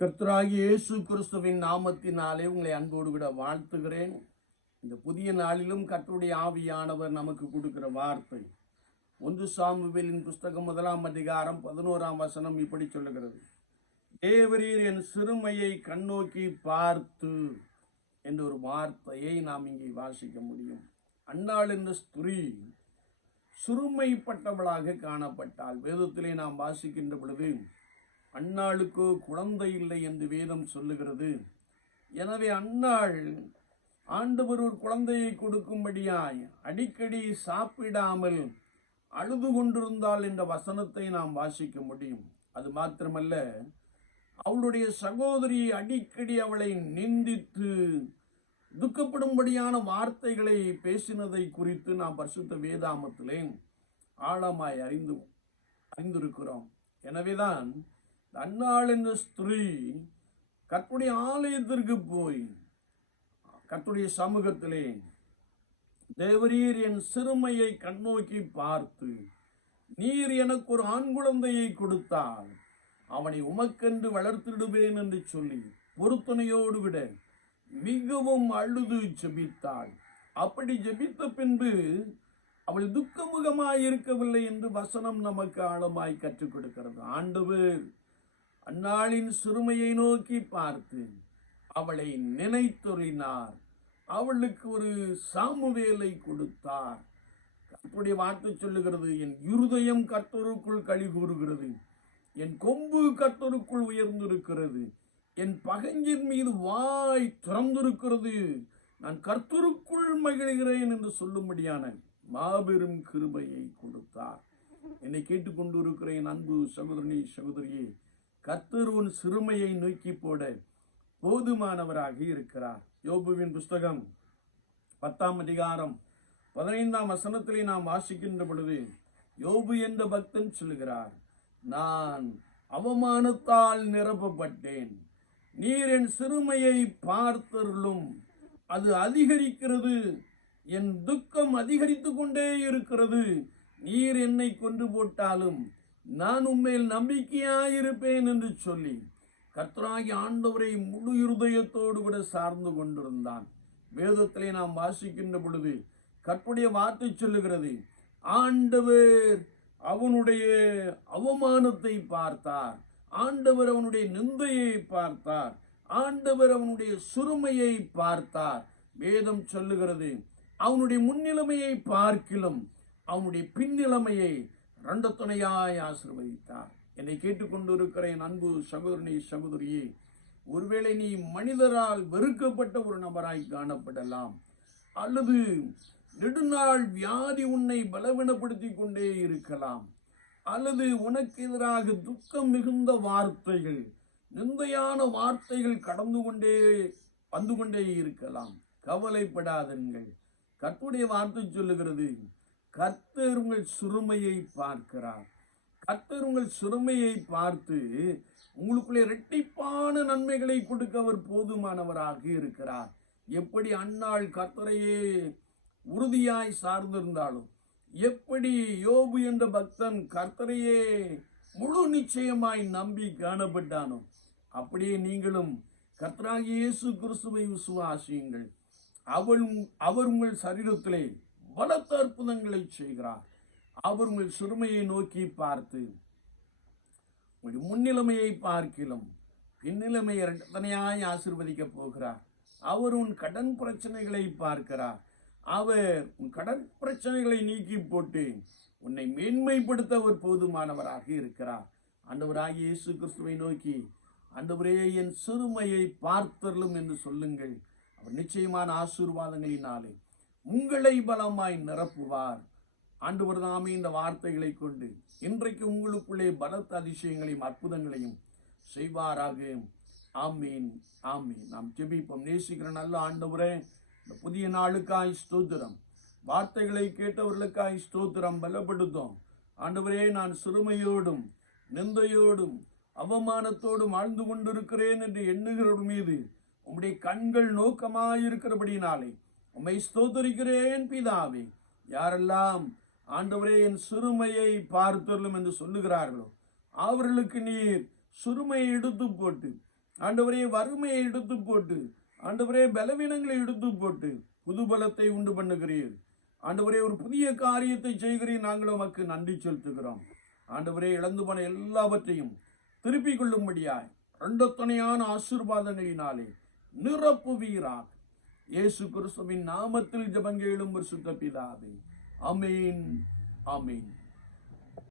கர்த்தராகிய இயேசு கிறிஸ்துவின் நாமத்தினாலே உங்களை அன்போடு கூட வாழ்த்துகிறேன். இந்த புதிய நாளிலும் கர்த்தருடைய ஆவியானவர் நமக்கு கொடுக்கிற வார்த்தை. ஒன்று சாமுவேலின் புஸ்தகம் முதலாம் அதிகாரம் பதினோராம் வசனம் இப்படி சொல்லுகிறது. தேவரீர் என் சிறுமையை கண்ணோக்கி பார்த்து என்ற ஒரு வார்த்தையை நாம் இங்கே வாசிக்க முடியும். அன்னாள் என்ற ஸ்திரீ சிறுமைப்பட்டவளாக காணப்பட்டாள். வேதத்திலே நாம் வாசிக்கின்ற பொழுது அன்னாளுக்கு குழந்தை இல்லை என்று வேதம் சொல்லுகிறது. எனவே அன்னாள் ஆண்டவர் ஒரு குழந்தையை கொடுக்கும்படியாய் அடிக்கடி சாப்பிடாமல் அழுது கொண்டிருந்தாள் என்ற வசனத்தை நாம் வாசிக்க முடியும். அது மாத்திரமல்ல அவளுடைய சகோதரி அடிக்கடி அவளை நிந்தித்து துக்கப்படும்படியான வார்த்தைகளை பேசினதை குறித்து நாம் பரிசுத்த வேதாமத்திலே ஆழமாய் அறிந்து அறிந்திருக்கிறோம். எனவேதான் அன்னாள் என்ற ஸ்திரீ கர்த்துடைய ஆலயத்திற்கு போய் கத்துடைய சமூகத்திலே தேவரீர் என் சிறுமையை கண்ணோக்கி பார்த்து நீர் எனக்கு ஒரு ஆண் குழந்தையை கொடுத்தால் அவனை உமக்கென்று வளர்த்திடுவேன் என்று சொல்லி பொருத்தனையோடு விட மிகவும் அழுது ஜெபித்தாள். அப்படி ஜெபித்த பின்பு அவள் துக்கமுகமாய் இருக்கவில்லை என்று வசனம் நமக்கு ஆழமாய் கற்றுக் கொடுக்கிறது. ஆண்டவர் அந்நாளின் சிறுமையை நோக்கி பார்த்து அவளை நினைத்தொறினார். அவளுக்கு ஒரு சாமுவேலை கொடுத்தார். கர்த்தருடைய வார்த்தை சொல்லுகிறது. என் இருதயம் கர்த்தருக்குள் கழி கூறுகிறது என் கொம்பு கர்த்தருக்குள் உயர்ந்திருக்கிறது. என் பகஞ்சின் மீது வாய் திறந்திருக்கிறது. நான் கர்த்தருக்குள் மகிழ்கிறேன் என்று சொல்லும்படியான மாபெரும் கிருபையை கொடுத்தார். என்னை கேட்டுக்கொண்டு அன்பு சகோதரனே சகோதரியே கர்த்தர் உன் சிறுமையை நோக்கி போட போதுமானவராக இருக்கிறார். யோபுவின் புஸ்தகம் பத்தாம் அதிகாரம் பதினைந்தாம் வசனத்திலே நாம் வாசிக்கின்ற பொழுது யோபு என்ற பக்தன் சொல்கிறார் நான் அவமானத்தால் நிரப்பப்பட்டேன். நீர் என் சிறுமையை பார்த்தருளும். அது அதிகரிக்கிறது. என் துக்கம் அதிகரித்து கொண்டே இருக்கிறது. நீர் என்னை கொண்டு போட்டாலும் நான் உண்மையில் நம்பிக்கையாயிருப்பேன் என்று சொல்லி கர்த்தராகி ஆண்டவரை முழு இருதயத்தோடு கூட சார்ந்து கொண்டிருந்தான். வேதத்திலே நாம் வாசிக்கின்ற பொழுது கற்புடைய வார்த்தை சொல்லுகிறது ஆண்டவர் அவனுடைய அவமானத்தை பார்த்தார். ஆண்டவர் அவனுடைய நிந்தையை பார்த்தார். ஆண்டவர் அவனுடைய சுருமையை பார்த்தார். வேதம் சொல்லுகிறது அவனுடைய முன்னிலைமையை பார்க்கிலும் அவனுடைய பின்னிலைமையை ரெண்டு துணையாய் ஆசிர்வதித்தார். என்னை கேட்டுக்கொண்டிருக்கிற என் அன்பு சகோதரனி சகோதரியே ஒருவேளை நீ மனிதரால் வெறுக்கப்பட்ட ஒரு நபராய் காணப்படலாம். அல்லது நெடுநாள் வியாதி உன்னை பலவீனப்படுத்தி கொண்டே இருக்கலாம். அல்லது உனக்கு எதிராக துக்கம் மிகுந்த வார்த்தைகள் நிந்தையான வார்த்தைகள் கடந்து கொண்டே வந்து கொண்டே இருக்கலாம். கவலைப்படாதீர்கள். கற்புடைய வார்த்தை சொல்லுகிறது கர்த்தர் உங்கள் சிறுமையை பார்க்கிறார். கர்த்தர் உங்கள் சிறுமையை பார்த்து உங்களுக்குள்ளே இரட்டிப்பான நன்மைகளை கொடுக்க அவர் போதுமானவராக இருக்கிறார். எப்படி அன்னாள் கர்த்தரையே உறுதியாய் சார்ந்திருந்தாலும் எப்படி யோபு என்ற பக்தன் கர்த்தரையே முழு நிச்சயமாய் நம்பி காணப்பட்டானோ அப்படியே நீங்களும் கர்த்தராகி இயேசு கிறிஸ்துவை விசுவாசியுங்கள். அவள் அவர் உங்கள் சரீரத்திலே பலத்த அற்புதங்களை செய்கிறார். அவர் உங்கள் சிறுமையை நோக்கி பார்த்து உங்களுடைய முன்னிலைமையை பார்க்கிலும் பின்னிலைமையை இரண்டனையாய் ஆசிர்வதிக்கப் போகிறார். அவர் உன் கடன் பிரச்சனைகளை பார்க்கிறார். அவர் உன் கடன் பிரச்சனைகளை நீக்கி போட்டு உன்னை மேன்மைப்படுத்த அவர் போதுமானவராக இருக்கிறார். ஆண்டவராகிய இயேசு கிறிஸ்துவை நோக்கி ஆண்டவரே என் சிறுமையை பார்த்தருளும் என்று சொல்லுங்கள். அவர் நிச்சயமான ஆசீர்வாதங்களினாலே உங்களை பலமாய் நிரப்புவார். ஆண்டவர் தாமே இந்த வார்த்தைகளை கொண்டு இன்றைக்கு உங்களுக்குள்ளே பலத்த அதிசயங்களையும் அற்புதங்களையும் செய்வாராக. ஆமீன் ஆமீன். நாம் ஜெபிப்போம். நேசிக்கிற நல்ல ஆண்டவரே இந்த புதிய நாளுக்காய் ஸ்தோத்திரம். வார்த்தைகளை கேட்டவர்களுக்காய் ஸ்தோத்திரம். பலப்படுத்தும். ஆண்டவரே நான் சிறுமையோடும் நிந்தையோடும் அவமானத்தோடும் வாழ்ந்து கொண்டிருக்கிறேன் என்று எண்ணுகிறவர் மீது உம்முடைய கண்கள் நோக்கமாயிருக்கிறபடினாலே உம்மை ஸ்தோத்தரிக்கிறேன் பிதாவே. யாரெல்லாம் ஆண்டவரே என் சிறுமையை பார்த்தருளும் என்று சொல்லுகிறார்களோ அவர்களுக்கு நீர் சிறுமையை எடுத்து போட்டு ஆண்டவரே வறுமையை எடுத்து போட்டு ஆண்டவரே பலவீனங்களை எடுத்து போட்டு புது பலத்தை உண்டு பண்ணுகிறீர். ஆண்டவரே ஒரு புதிய காரியத்தை செய்கிறீர். நாங்கள் உமக்கு நன்றி செலுத்துகிறோம். ஆண்டவரே இழந்து போன எல்லாவற்றையும் திருப்பிக் கொள்ளும்படியாய் ரெண்டத்தனையான ஆசீர்வாதங்களினாலே நிரப்புவீராக. இயேசு கிறிஸ்துவின் நாமத்தில் ஜபங்கேளும் ஒரு சுத்த பிதாவே. அமீன் அமீன்